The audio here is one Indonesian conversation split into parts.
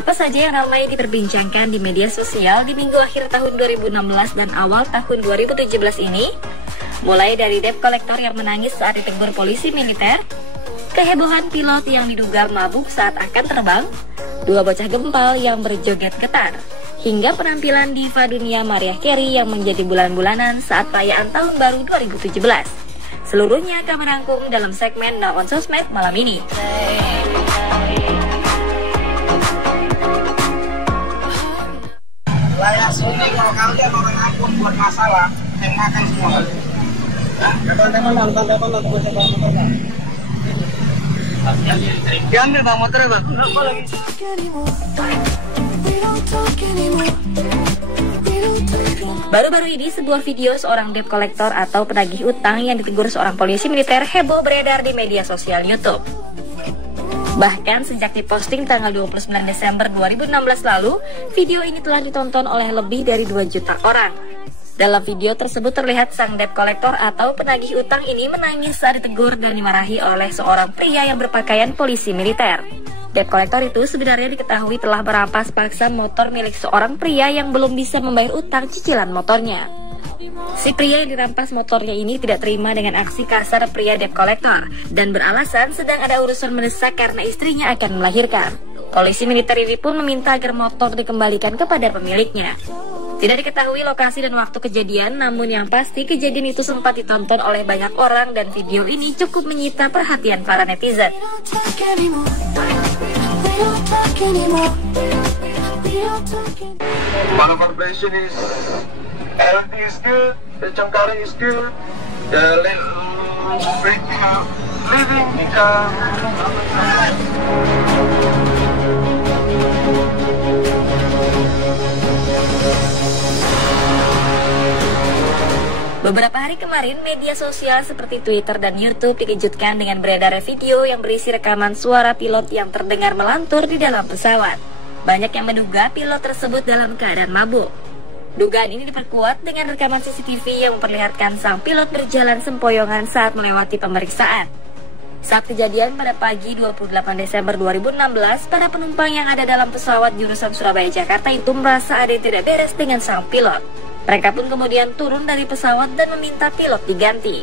Apa saja yang ramai diperbincangkan di media sosial di minggu akhir tahun 2016 dan awal tahun 2017 ini? Mulai dari debt collector yang menangis saat ditegur polisi militer, kehebohan pilot yang diduga mabuk saat akan terbang, 2 bocah gempal yang berjoget getar, hingga penampilan diva dunia Mariah Carey yang menjadi bulan-bulanan saat perayaan Tahun Baru 2017. Seluruhnya kami rangkum dalam segmen Now on Sosmed malam ini. Layak sini kalau kalian orang akun buat masalah, yang makan semua. Teman-teman nonton gue coba motor. Diambil bang motornya bang. Apa lagi? Baru-baru ini sebuah video seorang debt collector atau penagih utang yang ditegur seorang polisi militer heboh beredar di media sosial YouTube. Bahkan sejak diposting tanggal 29 Desember 2016 lalu, video ini telah ditonton oleh lebih dari 2 juta orang. Dalam video tersebut terlihat sang debt collector atau penagih utang ini menangis saat ditegur dan dimarahi oleh seorang pria yang berpakaian polisi militer. Debt collector itu sebenarnya diketahui telah merampas paksa motor milik seorang pria yang belum bisa membayar utang cicilan motornya. Si pria yang dirampas motornya ini tidak terima dengan aksi kasar pria debt collector dan beralasan sedang ada urusan mendesak karena istrinya akan melahirkan. Polisi militer ini pun meminta agar motor dikembalikan kepada pemiliknya. Tidak diketahui lokasi dan waktu kejadian, namun yang pasti kejadian itu sempat ditonton oleh banyak orang dan video ini cukup menyita perhatian para netizen. One of our vibration is LD is good, the Changkari is good, the living Beberapa hari kemarin, media sosial seperti Twitter dan YouTube dikejutkan dengan beredarnya video yang berisi rekaman suara pilot yang terdengar melantur di dalam pesawat. Banyak yang menduga pilot tersebut dalam keadaan mabuk. Dugaan ini diperkuat dengan rekaman CCTV yang memperlihatkan sang pilot berjalan sempoyongan saat melewati pemeriksaan. Saat kejadian pada pagi 28 Desember 2016, para penumpang yang ada dalam pesawat jurusan Surabaya-Jakarta itu merasa ada yang tidak beres dengan sang pilot. Mereka pun kemudian turun dari pesawat dan meminta pilot diganti.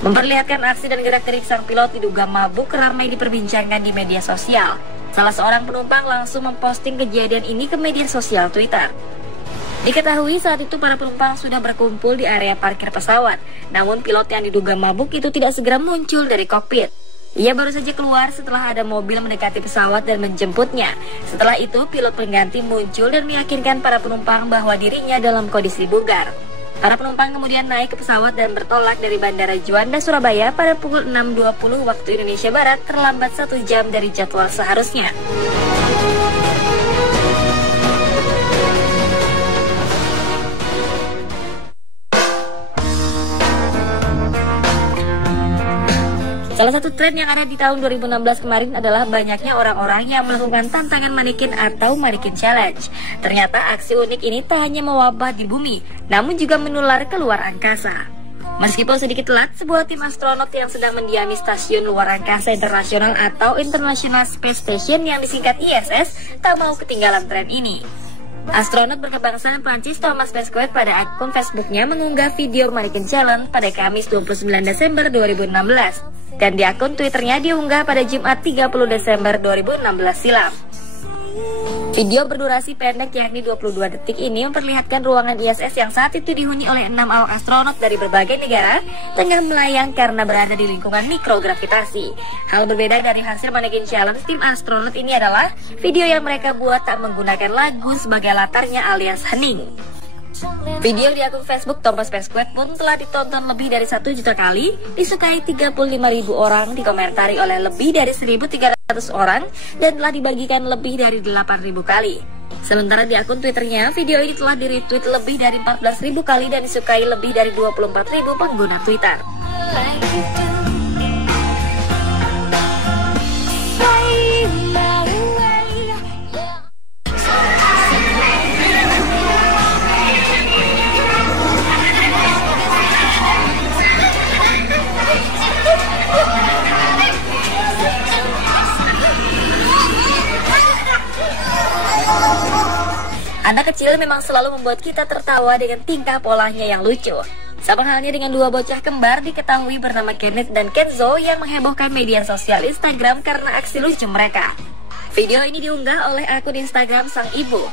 Memperlihatkan aksi dan gerak-gerik sang pilot diduga mabuk ramai diperbincangkan di media sosial. Salah seorang penumpang langsung memposting kejadian ini ke media sosial Twitter. Diketahui saat itu para penumpang sudah berkumpul di area parkir pesawat. Namun pilot yang diduga mabuk itu tidak segera muncul dari kokpit. Ia baru saja keluar setelah ada mobil mendekati pesawat dan menjemputnya. Setelah itu, pilot pengganti muncul dan meyakinkan para penumpang bahwa dirinya dalam kondisi bugar. Para penumpang kemudian naik ke pesawat dan bertolak dari Bandara Juanda, Surabaya pada pukul 6.20 waktu Indonesia Barat, terlambat 1 jam dari jadwal seharusnya. Salah satu tren yang ada di tahun 2016 kemarin adalah banyaknya orang-orang yang melakukan tantangan manekin atau manekin challenge. Ternyata aksi unik ini tak hanya mewabah di bumi, namun juga menular ke luar angkasa. Meskipun sedikit telat, sebuah tim astronot yang sedang mendiami stasiun luar angkasa internasional atau International Space Station yang disingkat ISS tak mau ketinggalan tren ini. Astronot berkebangsaan Prancis Thomas Pesquet pada akun Facebooknya mengunggah video manekin challenge pada Kamis 29 Desember 2016. Dan di akun Twitternya diunggah pada Jumat 30 Desember 2016 silam. Video berdurasi pendek yakni 22 detik ini memperlihatkan ruangan ISS yang saat itu dihuni oleh 6 awak astronot dari berbagai negara tengah melayang karena berada di lingkungan mikrogravitasi. Hal berbeda dari hasil manekin challenge tim astronot ini adalah video yang mereka buat tak menggunakan lagu sebagai latarnya alias hening. Video di akun Facebook Thomas Pesquet pun telah ditonton lebih dari 1 juta kali, disukai 35.000 orang, dikomentari oleh lebih dari 1.300 orang, dan telah dibagikan lebih dari 8.000 kali. Sementara di akun Twitternya, video ini telah di-retweet lebih dari 14.000 kali dan disukai lebih dari 24.000 pengguna Twitter. Anak kecil memang selalu membuat kita tertawa dengan tingkah polanya yang lucu. Sama halnya dengan dua bocah kembar diketahui bernama Kenneth dan Kenzo yang menghebohkan media sosial Instagram karena aksi lucu mereka. Video ini diunggah oleh akun Instagram sang ibu,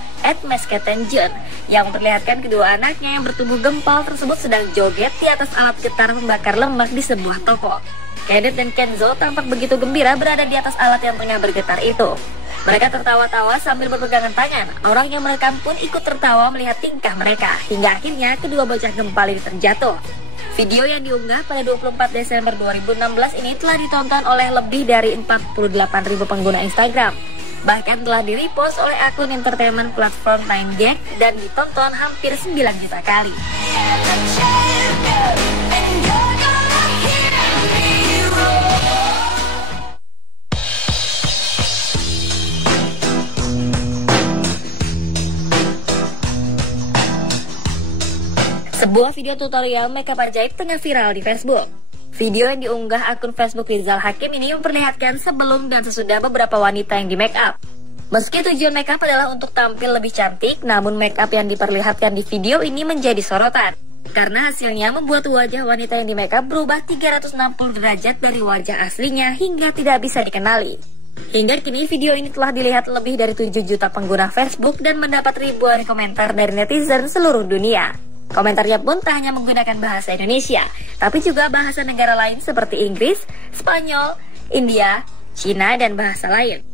@mesketenjun, yang memperlihatkan kedua anaknya yang bertubuh gempal tersebut sedang joget di atas alat getar membakar lemak di sebuah toko. Kenneth dan Kenzo tampak begitu gembira berada di atas alat yang tengah bergetar itu. Mereka tertawa-tawa sambil berpegangan tangan. Orang yang merekam pun ikut tertawa melihat tingkah mereka, hingga akhirnya kedua bocah gempal ini terjatuh. Video yang diunggah pada 24 Desember 2016 ini telah ditonton oleh lebih dari 48.000 pengguna Instagram. Bahkan telah di-repost oleh akun entertainment platform 9gag dan ditonton hampir 9 juta kali. Sebuah video tutorial makeup ajaib tengah viral di Facebook. Video yang diunggah akun Facebook Rizal Hakim ini memperlihatkan sebelum dan sesudah beberapa wanita yang di make up. Meski tujuan make up adalah untuk tampil lebih cantik, namun make up yang diperlihatkan di video ini menjadi sorotan. Karena hasilnya membuat wajah wanita yang di make up berubah 360 derajat dari wajah aslinya hingga tidak bisa dikenali. Hingga kini video ini telah dilihat lebih dari 7 juta pengguna Facebook dan mendapat ribuan komentar dari netizen seluruh dunia. Komentarnya pun tak hanya menggunakan bahasa Indonesia, tapi juga bahasa negara lain seperti Inggris, Spanyol, India, Cina, dan bahasa lain.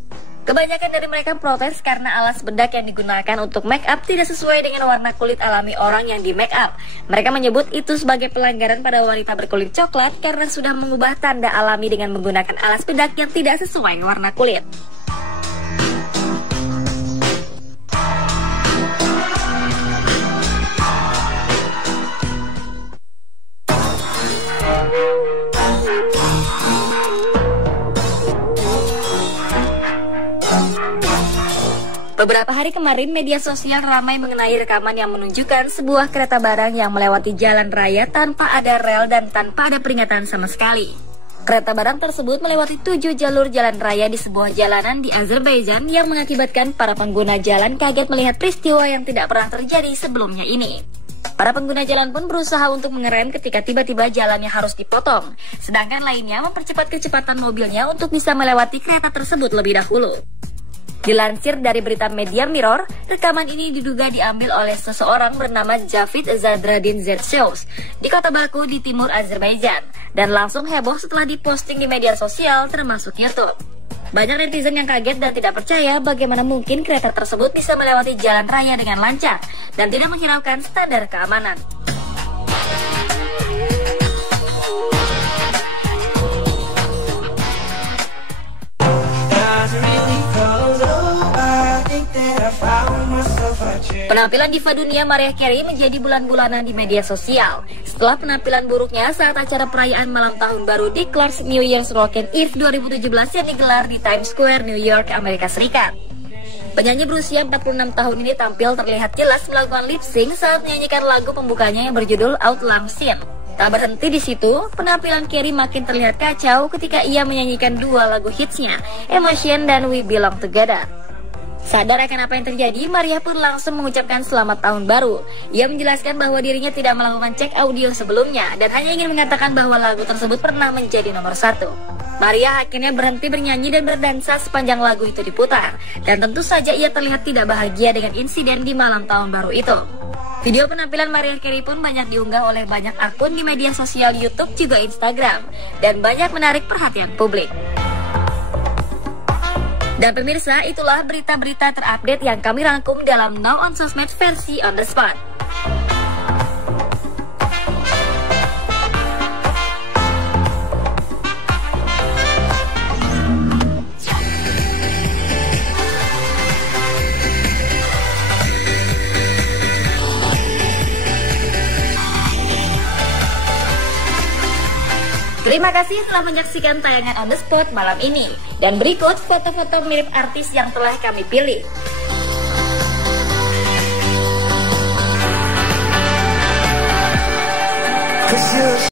Kebanyakan dari mereka protes karena alas bedak yang digunakan untuk make up tidak sesuai dengan warna kulit alami orang yang di make up. Mereka menyebut itu sebagai pelanggaran pada wanita berkulit coklat karena sudah mengubah tanda alami dengan menggunakan alas bedak yang tidak sesuai warna kulit. Beberapa hari kemarin, media sosial ramai mengenai rekaman yang menunjukkan sebuah kereta barang yang melewati jalan raya tanpa ada rel dan tanpa ada peringatan sama sekali. Kereta barang tersebut melewati 7 jalur jalan raya di sebuah jalanan di Azerbaijan yang mengakibatkan para pengguna jalan kaget melihat peristiwa yang tidak pernah terjadi sebelumnya ini. Para pengguna jalan pun berusaha untuk mengerem ketika tiba-tiba jalannya harus dipotong, sedangkan lainnya mempercepat kecepatan mobilnya untuk bisa melewati kereta tersebut lebih dahulu. Dilansir dari berita media Mirror, rekaman ini diduga diambil oleh seseorang bernama Javid Zadradin Zerseus di kota Baku di timur Azerbaijan dan langsung heboh setelah diposting di media sosial termasuk YouTube. Banyak netizen yang kaget dan tidak percaya bagaimana mungkin kereta tersebut bisa melewati jalan raya dengan lancar dan tidak menghiraukan standar keamanan. Penampilan diva dunia Mariah Carey menjadi bulan-bulanan di media sosial setelah penampilan buruknya saat acara perayaan malam tahun baru di Clark's New Year's Rockin' Eve 2017 yang digelar di Times Square, New York, Amerika Serikat. Penyanyi berusia 46 tahun ini tampil terlihat jelas melakukan lip sync saat menyanyikan lagu pembukanya yang berjudul Outlaw Sin. Tak berhenti di situ, penampilan Carey makin terlihat kacau ketika ia menyanyikan dua lagu hitsnya, Emotion dan We Belong Together. Sadar akan apa yang terjadi, Maria pun langsung mengucapkan selamat tahun baru. Ia menjelaskan bahwa dirinya tidak melakukan cek audio sebelumnya dan hanya ingin mengatakan bahwa lagu tersebut pernah menjadi nomor 1. Maria akhirnya berhenti bernyanyi dan berdansa sepanjang lagu itu diputar. Dan tentu saja ia terlihat tidak bahagia dengan insiden di malam tahun baru itu. Video penampilan Mariah Carey pun banyak diunggah oleh banyak akun di media sosial YouTube juga Instagram dan banyak menarik perhatian publik. Dan pemirsa, itulah berita-berita terupdate yang kami rangkum dalam Now on Sosmed versi on the spot. Terima kasih telah menyaksikan tayangan On The Spot malam ini. Dan berikut foto-foto mirip artis yang telah kami pilih.